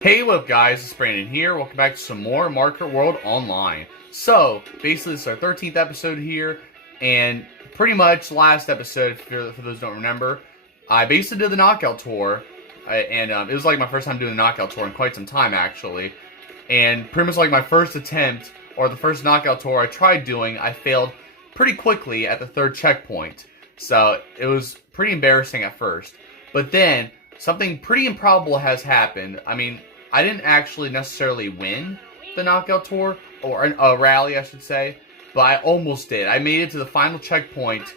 Hey, what up guys, it's Brandon here. Welcome back to some more Mario Kart World Online. So, basically this is our 13th episode here, and pretty much last episode, for those who don't remember, I basically did the knockout tour, and it was like my first time doing the knockout tour in quite some time actually, and pretty much like my first attempt, or the first knockout tour I tried doing, I failed pretty quickly at the third checkpoint. So, it was pretty embarrassing at first, but then something pretty improbable has happened. I mean, I didn't actually necessarily win the knockout tour, or a rally I should say, but I almost did. I made it to the final checkpoint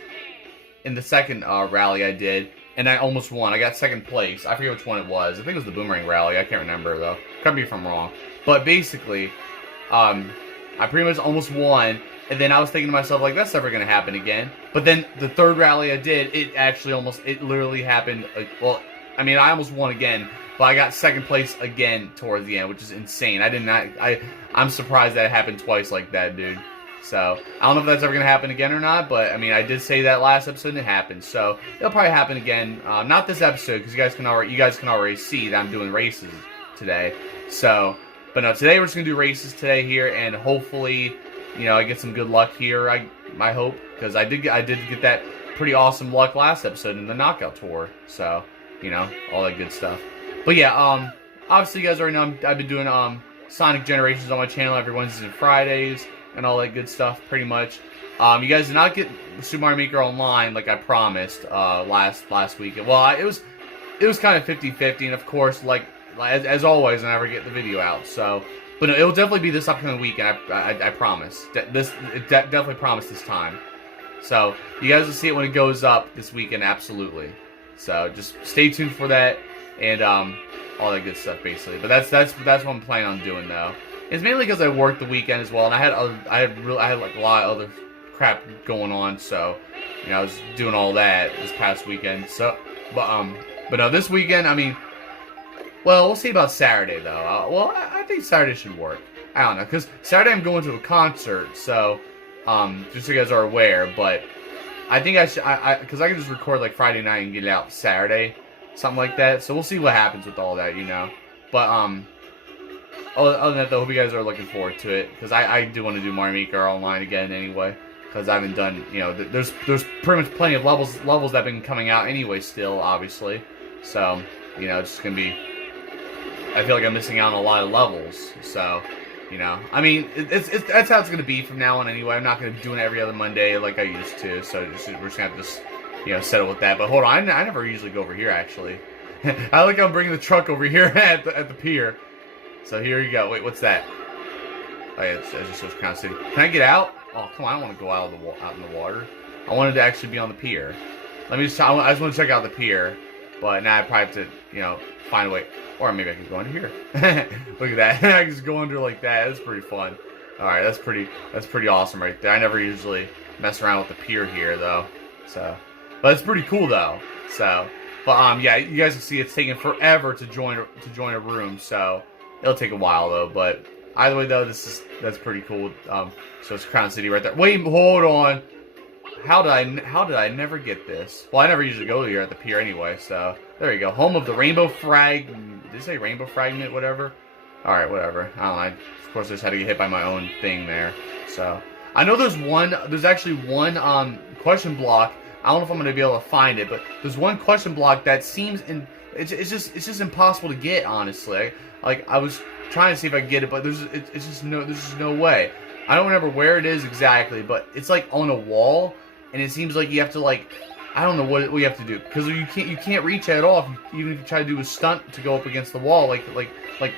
in the second rally I did, and I almost won. I got second place. I forget which one it was. I think it was the Boomerang rally. I can't remember though. Correct me if I'm wrong. But basically, I pretty much almost won, and then I was thinking to myself, like, that's never going to happen again. But then the third rally I did, it literally happened. Well, I mean, I almost won again, but I got second place again towards the end, which is insane. I'm surprised that it happened twice like that, dude. So, I don't know if that's ever going to happen again or not, but, I mean, I did say that last episode and it happened. So, it'll probably happen again. Not this episode, because you guys can already see that I'm doing races today. So, but no, today we're just going to do races today here, and hopefully, you know, I get some good luck here, I hope, because I did get that pretty awesome luck last episode in the knockout tour. So, you know, all that good stuff. But yeah, obviously you guys already know I've been doing Sonic Generations on my channel every Wednesdays and Fridays and all that good stuff, pretty much. You guys did not get Super Mario Maker Online like I promised last week. Well, it was kind of 50-50, and of course, like as always, I never get the video out. So, but no, it'll definitely be this upcoming weekend. I promise. Definitely promise this time. So you guys will see it when it goes up this weekend, absolutely. So just stay tuned for that, and all that good stuff basically. But that's what I'm planning on doing though. It's mainly because I worked the weekend as well, and I had like a lot of other crap going on. So, you know, I was doing all that this past weekend. So, but no, this weekend, I mean, well, we'll see about Saturday though. Well, I think Saturday should work. I don't know, because Saturday I'm going to a concert. So, just so you guys are aware, but I think I should, because I can just record like Friday night and get it out Saturday, something like that. So we'll see what happens with all that, you know. But other than that, though, hope you guys are looking forward to it, because I do want to do Mario Maker Online again anyway, because I haven't done, you know, there's pretty much plenty of levels that have been coming out anyway still, obviously. So, you know, it's gonna be, I feel like I'm missing out on a lot of levels. So, you know, I mean, that's how it's going to be from now on anyway. I'm not going to be doing it every other Monday like I used to, so we're just going to have to just, you know, settle with that. But hold on, I never usually go over here, actually. I like how I'm bringing the truck over here at the pier. So here you go. Wait, what's that? Oh, yeah, it just shows Crown City. Can I get out? Oh, come on, I don't want to go out in the water. I wanted to actually be on the pier. I just want to check out the pier, but now I probably have to, you know, find a way. Or maybe I can go under here. Look at that. I can just go under like that. That's pretty fun. Alright, that's pretty awesome right there. I never usually mess around with the pier here though. So, but it's pretty cool though. So, but yeah, you guys can see it's taking forever to join a room, so it'll take a while though, but either way though, that's pretty cool. So it's Crown City right there. Wait, hold on. How did I never get this? Well, I never usually go here at the pier anyway, so there you go. Home of the Rainbow Frag. Did it say Rainbow Fragment? Whatever. All right, whatever. I don't know. Of course, I just had to get hit by my own thing there. So I know there's actually one question block. I don't know if I'm gonna be able to find it, but there's one question block that seems it's just impossible to get, honestly. Like I was trying to see if I could get it, but there's just no way. I don't remember where it is exactly, but it's like on a wall, and it seems like you have to, like, I don't know what you have to do, because you can't reach it at all, even if you try to do a stunt to go up against the wall, like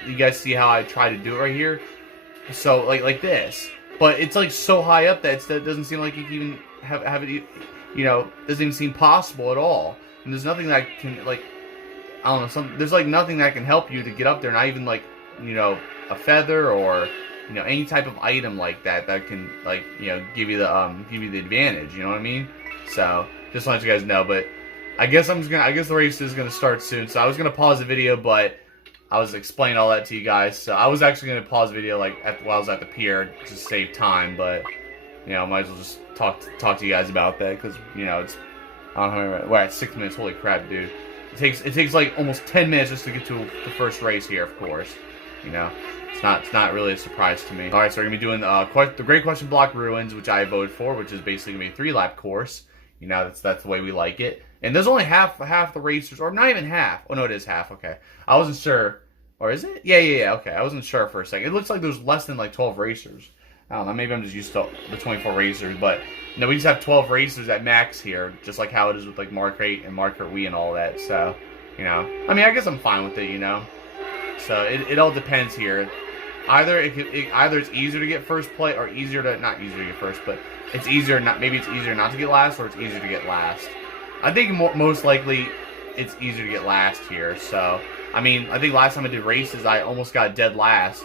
you guys see how I try to do it right here. So like this, but it's like so high up that it doesn't seem like you can even have it, you know, doesn't even seem possible at all. And there's nothing that can, like, I don't know, there's like nothing that can help you to get up there, not even, like, you know, a feather or, you know, any type of item like that can, like, you know, give you the advantage, you know what I mean? So just to let you guys know. But I guess the race is gonna start soon, so I was gonna pause the video, but I was explaining all that to you guys, so I was actually gonna pause the video like while I was at the pier to save time, but, you know, might as well just talk to you guys about that, because, you know, it's, I don't know, we're at 6 minutes. Holy crap, dude. It takes like almost 10 minutes just to get to the first race here, of course. You know, it's not really a surprise to me. All right, so we're gonna be doing the Great Question Block Ruins, which I voted for, which is basically gonna be a 3-lap course. You know, that's the way we like it. And there's only half the racers, or not even half. Oh no, it is half. Okay, I wasn't sure. Or is it? Yeah. Okay, I wasn't sure for a second. It looks like there's less than like 12 racers. I don't know. Maybe I'm just used to the 24 racers, but no, we just have 12 racers at max here, just like how it is with like Mark 8 and Mark Wii and all that. So, you know, I mean, I guess I'm fine with it. You know, so it all depends here. Either either it's easier to get first place, or easier to not easier to get first, but it's easier not. Maybe it's easier not to get last, or it's easier to get last. I think most likely it's easier to get last here. So, I mean, I think last time I did races, I almost got dead last.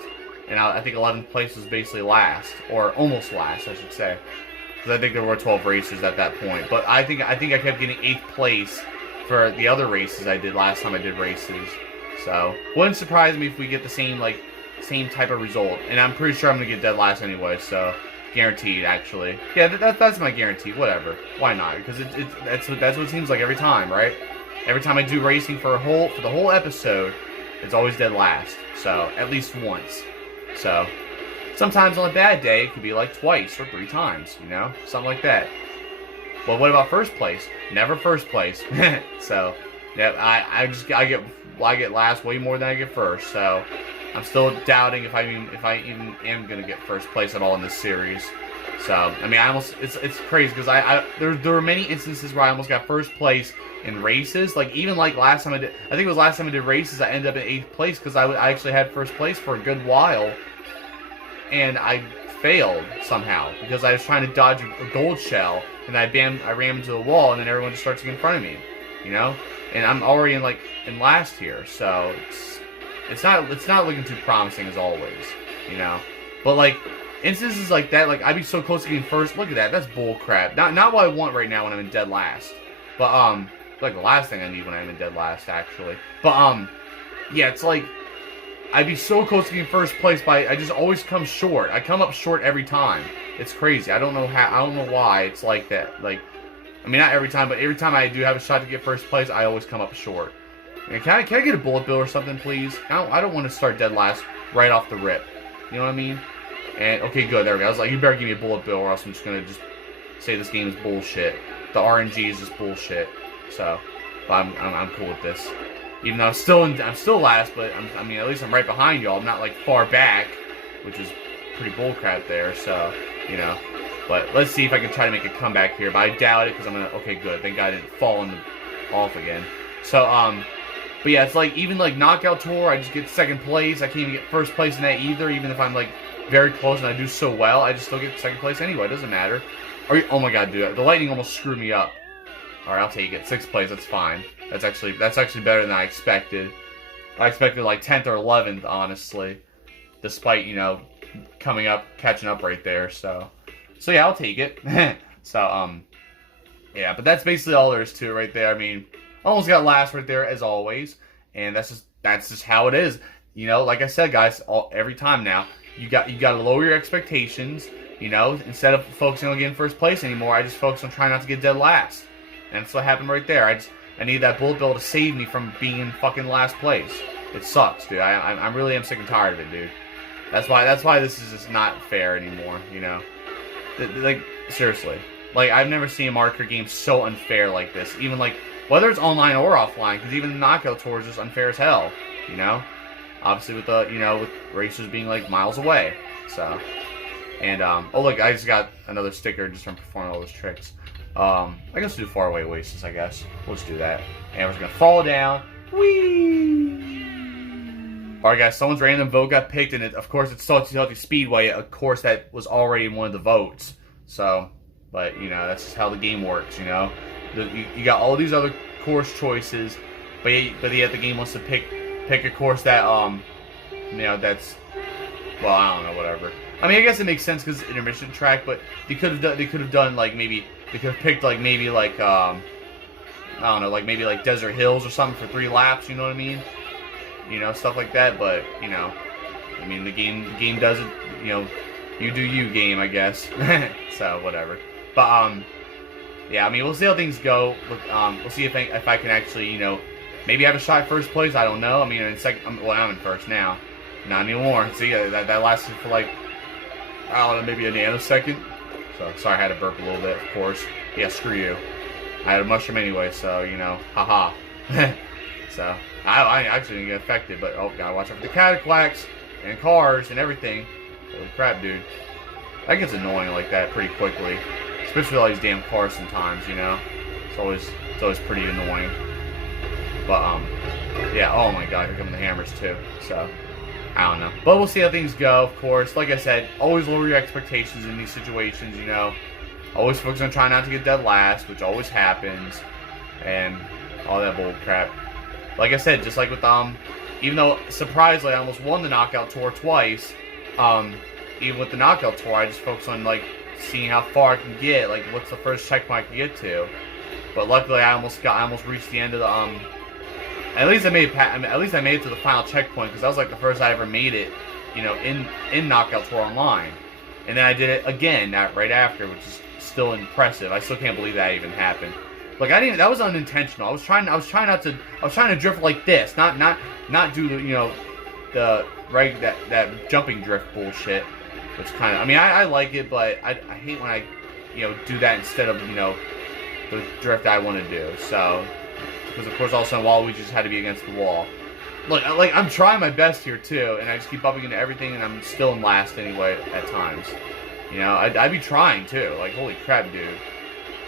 And I think 11th place was basically last, or almost last, I should say, because I think there were 12 racers at that point. But I think I kept getting 8th place for the other races I did last time I did races. So wouldn't surprise me if we get the same type of result. And I'm pretty sure I'm gonna get dead last anyway. So guaranteed, actually. Yeah, that's my guarantee. Whatever. Why not? Because that's what it seems like every time, right? Every time I do racing for the whole episode, it's always dead last. So at least once. So, sometimes on a bad day, it could be like twice or 3 times, you know? Something like that. But what about first place? Never first place. So, yeah, I get last way more than I get first. So, I'm still doubting if I even am going to get first place at all in this series. So, I mean, it's crazy because there were many instances where I almost got first place in races. Like, even like last time I think it was last time I did races, I ended up in 8th place because I actually had first place for a good while. And I failed somehow because I was trying to dodge a gold shell, and I ran into the wall, and then everyone just starts to get in front of me, you know. And I'm already in last here, so it's not looking too promising as always, you know. But like instances like that, like I'd be so close to getting first. Look at that, that's bull crap. Not what I want right now when I'm in dead last, but like the last thing I need when I'm in dead last actually. But yeah, it's like. I'd be so close to getting first place, but I just always come short. I come up short every time. It's crazy. I don't know why it's like that. Like, I mean, not every time, but every time I do have a shot to get first place, I always come up short. And can I get a bullet bill or something, please? I don't want to start dead last right off the rip. You know what I mean? And okay, good. There we go. I was like, you better give me a bullet bill, or else I'm just gonna just say this game is bullshit. The RNG is just bullshit. So, but I'm cool with this. Even though I'm still last, but I mean, at least I'm right behind y'all. I'm not like far back, which is pretty bullcrap there. So, you know, but let's see if I can try to make a comeback here. But I doubt it because I'm gonna. Okay, good. Thank God I didn't fall off again. So, but yeah, it's like even like knockout tour, I just get 2nd place. I can't even get first place in that either. Even if I'm like very close and I do so well, I just still get 2nd place anyway. It doesn't matter. Oh my God, dude, the lightning almost screwed me up. All right, I'll take it. 6th place, that's fine. That's actually better than I expected. I expected like 10th or 11th, honestly. Despite, you know, catching up right there. So yeah, I'll take it. So, yeah, but that's basically all there is to it right there. I mean, almost got last right there as always, and that's just how it is. You know, like I said, guys, every time now, you got to lower your expectations. You know, instead of focusing on getting first place anymore, I just focus on trying not to get dead last. And that's what happened right there. I need that bullet bill to save me from being in fucking last place. It sucks, dude. I really am sick and tired of it, dude. That's why this is just not fair anymore, you know? Like, seriously. Like, I've never seen a marker game so unfair like this. Even, like, whether it's online or offline, because even the knockout tour is just unfair as hell, you know? Obviously with with racers being, like, miles away. So, and, oh, look, I just got another sticker just from performing all those tricks. I guess we'll do faraway oasis, I guess. We'll just do that. And we're just gonna fall down. Whee! Alright guys, someone's random vote got picked, and of course it's Salty Speedway, of course that was already in one of the votes. So, but you know, that's just how the game works, you know. You got all these other course choices, but yet the game wants to pick a course that, you know, that's, well, I don't know, whatever. I mean, I guess it makes sense because it's an intermission track, but they could have done like maybe. They could have picked like maybe like I don't know, like maybe like Desert Hills or something for 3 laps, you know what I mean? You know, stuff like that, but you know, I mean the game does it, you know, you do you game, I guess. So whatever. But yeah, I mean we'll see how things go. We'll see if I can actually, you know, maybe have a shot at first place. I don't know. I mean, in second, well, I'm in first now. Not anymore. See, that lasted for like, I don't know, maybe a nanosecond. So, sorry, I had to burp a little bit, of course. Yeah, screw you. I had a mushroom anyway, so, you know, haha. So, I actually didn't get affected, but, oh, gotta watch out for the cataclax and cars and everything. Holy crap, dude. That gets annoying like that pretty quickly. Especially with all these damn cars sometimes, you know. It's always pretty annoying. But, yeah, oh my god, here come the hammers too. So, I don't know. But we'll see how things go, of course. Like I said, always lower your expectations in these situations, you know. Always focus on trying not to get dead last, which always happens. And all that bull crap. Like I said, just like with, even though, surprisingly, I almost won the knockout tour twice, even with the knockout tour, I just focus on, like, seeing how far I can get, like, what's the first checkpoint I can get to. But luckily, I almost reached the end of the, at least I made it to the final checkpoint, because that was like the first I ever made it, you know, in Knockout Tour Online. And then I did it again right after, which is still impressive. I still can't believe that even happened. Like that was unintentional. I was trying to drift like this, not do, you know, the right that jumping drift bullshit. Which kind of, I mean, I like it, but I hate when I, you know, do that instead of, you know, the drift I want to do. So, because of course also Waluigi just had to be against the wall. Look, like I'm trying my best here too, and I just keep bumping into everything, and I'm still in last anyway at times. You know, I'd be trying too. Like, holy crap, dude.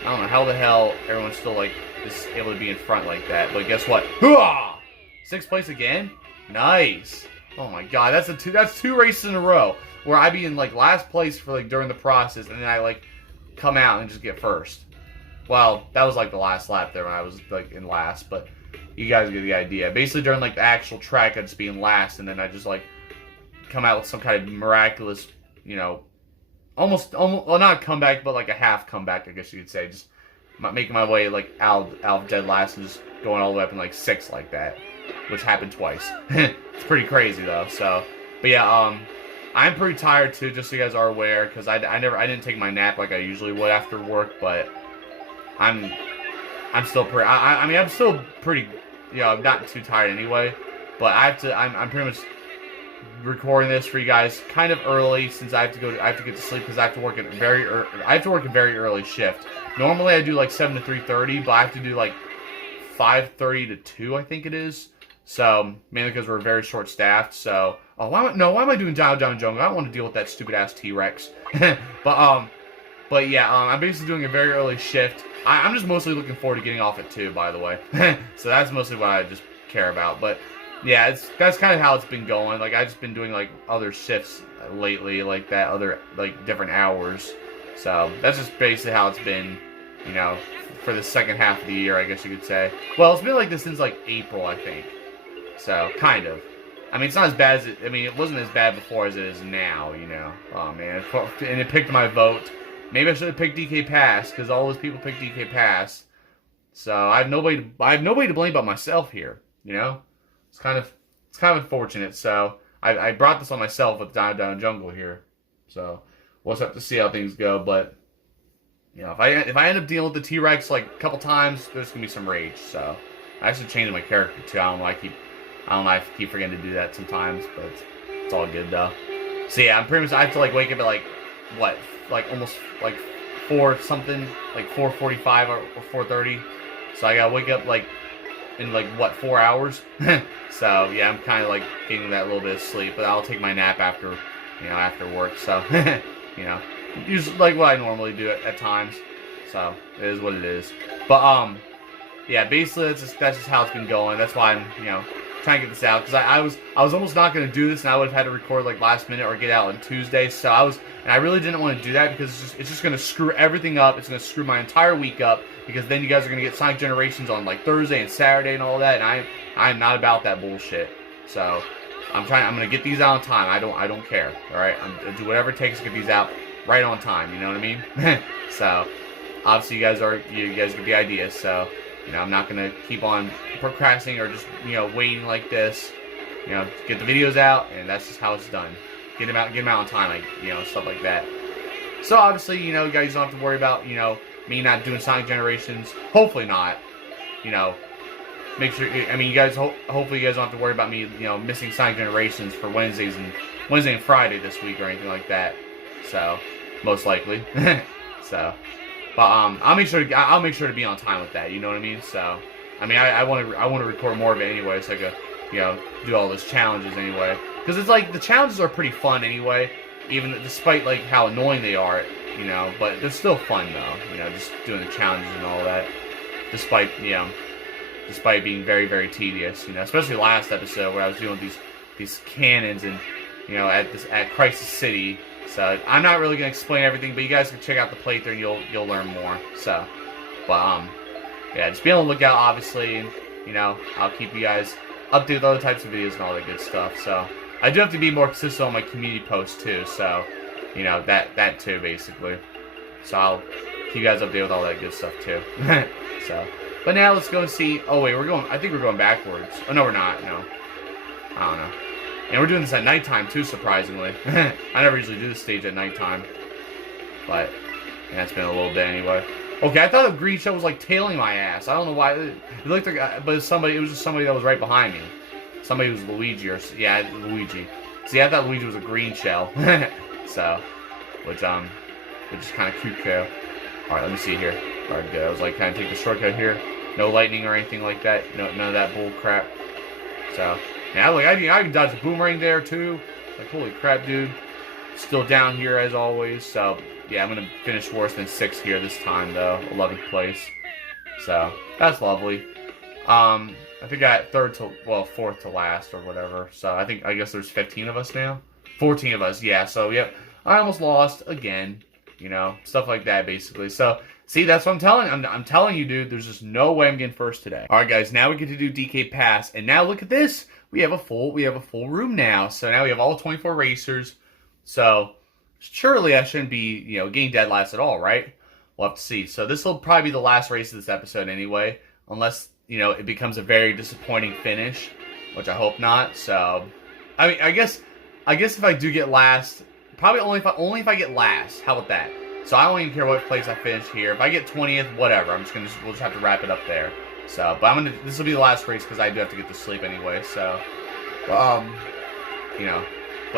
I don't know how the hell everyone's still like just able to be in front like that. But guess what? Hooah! 6th place again? Nice. Oh my god, that's two races in a row where I be in like last place for like during the process, and then I like come out and just get first. Well, that was like the last lap there when I was like in last, but you guys get the idea. Basically during like the actual track, I'd just be in last, and then I just like come out with some kind of miraculous, you know, almost well, not a comeback, but like a half comeback, I guess you could say. Just making my way like out of dead last and just going all the way up in like 6th like that, which happened twice. It's pretty crazy though. So, but yeah, I'm pretty tired too, just so you guys are aware, because I didn't take my nap like I usually would after work, but I'm still pretty. I mean, I'm still pretty. You know, I'm not too tired anyway, but I have to. I'm pretty much recording this for you guys kind of early, since I have to get to sleep, because I have to work at a very early shift. Normally I do like 7 to 3:30, but I have to do like 5:30 to 2, I think it is. So mainly because we're very short staffed. So why am I doing Down Jungle? I don't want to deal with that stupid ass T-Rex. But yeah, I'm basically doing a very early shift. I'm just mostly looking forward to getting off at 2, by the way. So that's mostly what I just care about. But yeah, that's kind of how it's been going. Like, I've just been doing like other shifts lately, like that, other like different hours. So that's just basically how it's been, you know, for the second half of the year, I guess you could say. Well, it's been like this since like April, I think. So kind of. I mean, it's not as bad as it. I mean, it wasn't as bad before as it is now. You know. Oh man, and it picked my vote. Maybe I should have picked DK Pass, because all those people picked DK Pass. So I have nobody to blame but myself here. You know, it's kind of unfortunate. So I brought this on myself with Down Jungle here. So we'll just have to see how things go. But you know, if I end up dealing with the T-Rex like a couple times, there's gonna be some rage. So I should change my character too. I don't know. I keep forgetting to do that sometimes, but it's all good though. So yeah, I'm pretty much. I have to like wake up at like what? Like almost like 4 something, like 4:45 or 4:30. So I gotta wake up like in like what, 4 hours. So yeah, I'm kind of like getting that little bit of sleep, but I'll take my nap after, you know, after work. So you know, usually like what I normally do at times. So it is what it is. But yeah, basically that's just how it's been going. That's why I'm, you know, trying to get this out, because I was almost not going to do this, and I would have had to record like last minute or get out on Tuesday. So I really didn't want to do that, because it's just going to screw everything up. It's going to screw my entire week up, because then you guys are going to get Sonic Generations on like Thursday and Saturday and all that, and I'm not about that bullshit. So I'm going to get these out on time. I don't care. All right, I'll do whatever it takes to get these out right on time. You know what I mean? So obviously you guys get the idea. So you know, I'm not going to keep on procrastinating or just, you know, waiting like this. You know, get the videos out, and that's just how it's done. Get them out on time, like, you know, stuff like that. So obviously, you know, you guys don't have to worry about, you know, me not doing Sonic Generations. Hopefully not. You know, make sure. I mean, you guys. Hopefully, you guys don't have to worry about me, missing Sonic Generations for Wednesday and Friday this week or anything like that. So, most likely. So, but I'll make sure to be on time with that. You know what I mean? So, I mean, I want to record more of it anyway, so I could, do all those challenges anyway. Because it's like the challenges are pretty fun anyway, even despite like how annoying they are. But they're still fun though. Just doing the challenges and all that. Despite being very, very tedious, especially last episode where I was doing these cannons and, at Crisis City. So I'm not really gonna explain everything, but you guys can check out the playthrough and you'll learn more. So, but yeah, just be on the lookout, obviously, and I'll keep you guys updated with other types of videos and all that good stuff. So I do have to be more consistent on my community posts too. So, that too basically. So I'll keep you guys updated with all that good stuff too. So, but now let's go and see. Oh wait, I think we're going backwards. Oh no, we're not. No, I don't know. And we're doing this at nighttime too, surprisingly. I never usually do this stage at nighttime, but yeah, it's been a little bit anyway. Okay, I thought the green shell was like tailing my ass. I don't know why. It looked like, but it was just somebody that was right behind me. Somebody was Luigi Luigi. See, I thought Luigi was a green shell. So, which is kind of cute too. All right, let me see here. All right, good. I was like, kind of take the shortcut here. No lightning or anything like that. No, none of that bull crap. So, yeah, like I even dodged a boomerang there too. Like, holy crap, dude. Still down here as always. So, yeah, I'm gonna finish worse than 6th here this time though. 11th place. So, that's lovely. I think I got 4th to last or whatever. So, I guess there's 15 of us now. 14 of us, yeah. So, yep. I almost lost again. Stuff like that basically. So, see, that's what I'm telling you. I'm telling you, dude, there's just no way I'm getting first today. All right, guys, now we get to do DK Pass. And now look at this. We have a full room now. So now we have all 24 racers. So surely I shouldn't be, getting dead last at all, right? We'll have to see. So this will probably be the last race of this episode anyway, unless, it becomes a very disappointing finish, which I hope not. So, I mean, I guess if I do get last, probably only if I get last. How about that? So I don't even care what place I finish here. If I get 20th, whatever. We'll just have to wrap it up there. So, but this will be the last race because I do have to get to sleep anyway. So, but I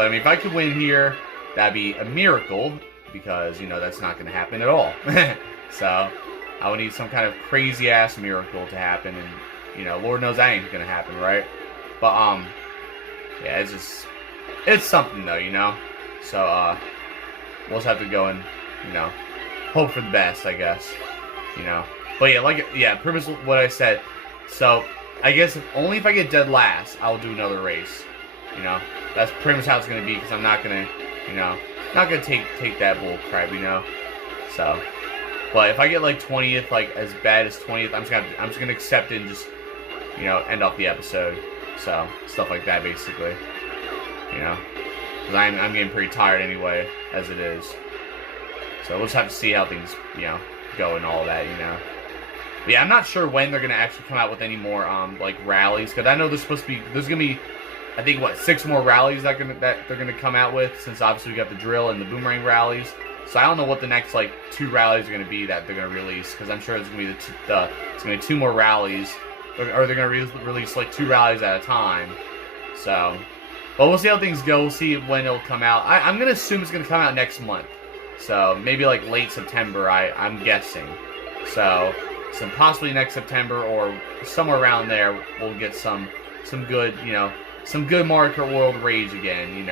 mean, if I could win here, that'd be a miracle because that's not going to happen at all. So, I would need some kind of crazy ass miracle to happen, and Lord knows that ain't going to happen, right? But yeah, it's something though, So, we'll just have to go and hope for the best, I guess. But yeah, pretty much what I said. So, I guess only if I get dead last, I'll do another race. That's pretty much how it's gonna be because I'm not gonna, not gonna take that bull crap, So, but if I get like 20th, like as bad as 20th, I'm just gonna accept it and just, end off the episode. So, stuff like that basically. Because I'm getting pretty tired anyway, as it is. So we'll just have to see how things, go and all that, But yeah, I'm not sure when they're gonna actually come out with any more like rallies, because I know there's gonna be, I think 6 more rallies that they're gonna come out with, since obviously we got the drill and the boomerang rallies. So I don't know what the next like 2 rallies are gonna be that they're gonna release, because I'm sure it's gonna be it's gonna be 2 more rallies, or they're gonna release like 2 rallies at a time. So, but we'll see how things go. We'll see when it'll come out. I'm gonna assume it's gonna come out next month. So, maybe like late September, I'm guessing. So possibly next September or somewhere around there, we'll get some good, some good Mario Kart World rage again,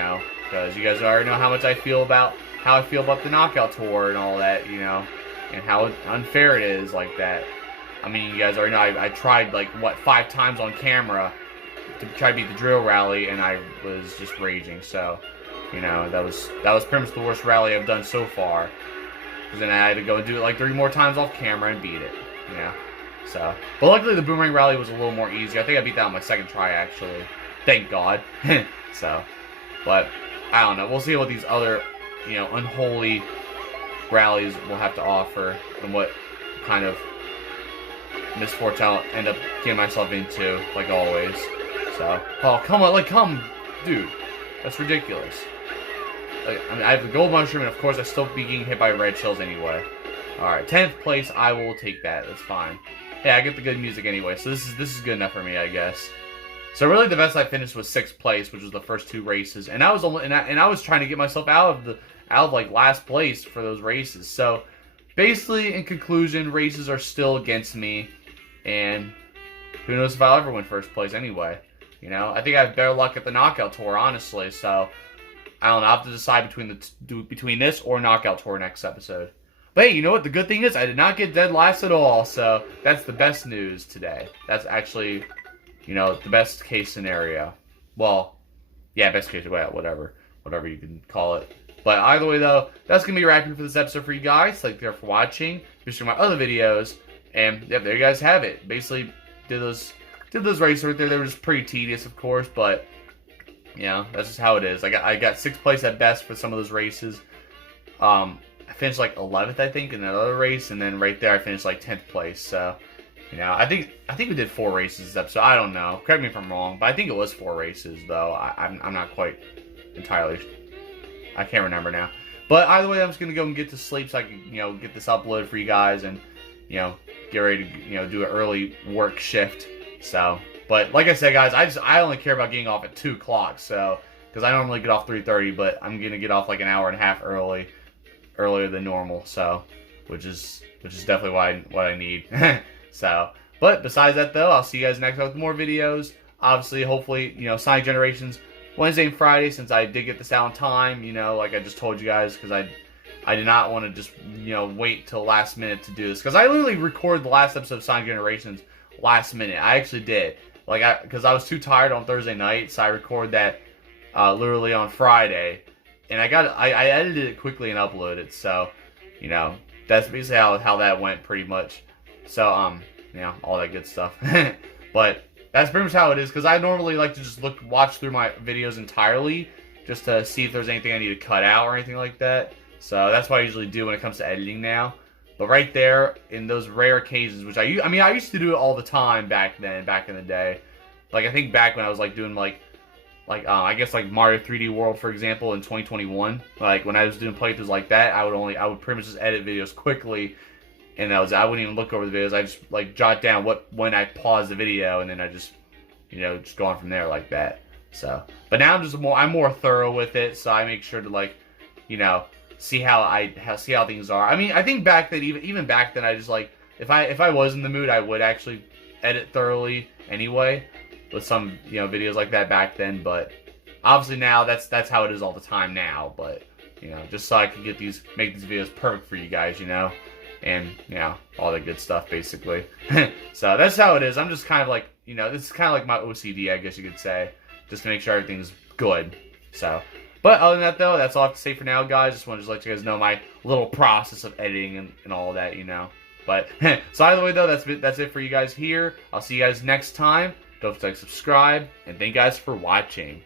because you guys already know how I feel about the Knockout Tour and all that, and how unfair it is like that. I mean, you guys already know I tried like 5 times on camera to try to beat the drill rally, and I was just raging. So, that was pretty much the worst rally I've done so far. Because then I had to go and do it like 3 more times off camera and beat it. So, but luckily the boomerang rally was a little more easy. I think I beat that on my 2nd try actually. Thank God. So, but I don't know. We'll see what these other, unholy rallies will have to offer and what kind of misfortune I'll end up getting myself into, like always. So, oh come on, dude, that's ridiculous. I mean, I have the gold mushroom, and of course I still be getting hit by red shells anyway. Alright, 10th place, I will take that. That's fine. hey, I get the good music anyway, so this is good enough for me, I guess. So really, the best I finished was 6th place, which was the first 2 races, and I was only and I was trying to get myself out of like last place for those races. So basically, in conclusion, races are still against me, and who knows if I'll ever win first place anyway. You know, I think I have better luck at the knockout tour, honestly. So I don't know. I have to decide between this or knockout tour next episode. But hey, you know what? The good thing is I did not get dead last at all. So that's the best news today. That's actually, you know, the best case scenario. Well, yeah, best case, well, whatever you can call it. But either way, though, that's gonna be wrapping for this episode for you guys. Thank you for watching. Be sure my other videos, and yeah, there you guys have it. Basically, did those races right there. They were just pretty tedious, of course, but you know, that's just how it is. I got 6th place at best for some of those races. I finished like 11th, I think, in another race, and then right there I finished like 10th place. So, you know, I think we did 4 races this episode. I don't know. Correct me if I'm wrong, but I think it was 4 races though. I'm not quite entirely. I can't remember now. But either way, I'm just gonna go and get to sleep so I can, you know, get this uploaded for you guys and, you know, get ready to, you know, do an early work shift. So, but like I said, guys, I only care about getting off at 2 o'clock. So, because I normally get off 3:30, but I'm gonna get off like an hour and a half earlier than normal. So, which is definitely what I need. So, but besides that though, I'll see you guys next time with more videos. Obviously, hopefully, you know, Sonic Generations Wednesday and Friday, since I did get this out on time, you know, like I just told you guys, because I did not want to just, you know, wait till last minute to do this, because I literally recorded the last episode of Sonic Generations last minute. I actually did, like, because I was too tired on Thursday night, so I recorded that literally on Friday, and I edited it quickly and uploaded it. So, you know, that's basically how that went, pretty much. So, you know, all that good stuff. But that's pretty much how it is, because I normally like to just watch through my videos entirely, just to see if there's anything I need to cut out or anything like that. So that's what I usually do when it comes to editing now. But right there, in those rare occasions, which I used to do it all the time back then, back in the day. Like, I think back when I was like doing I guess like Mario 3D World, for example, in 2021. Like, when I was doing playthroughs like that, I would pretty much just edit videos quickly. And I wouldn't even look over the videos. I just like jot down when I pause the video, and then I just, you know, just go on from there like that. So, but now I'm more thorough with it. So I make sure to, like, you know, see how things are. I mean, I think back then, even back then, I just, like, if I was in the mood, I would actually edit thoroughly anyway, with some, you know, videos like that back then. But obviously now that's how it is all the time now. But, you know, just so I can make these videos perfect for you guys, you know. And, you know, all that good stuff, basically. So, that's how it is. I'm just kind of like, you know, this is kind of like my OCD, I guess you could say. Just to make sure everything's good. So, but other than that, though, that's all I have to say for now, guys. Just want to let you guys know my little process of editing and all that, you know. But, so either way, though, that's it for you guys here. I'll see you guys next time. Don't forget to subscribe. And thank you guys for watching.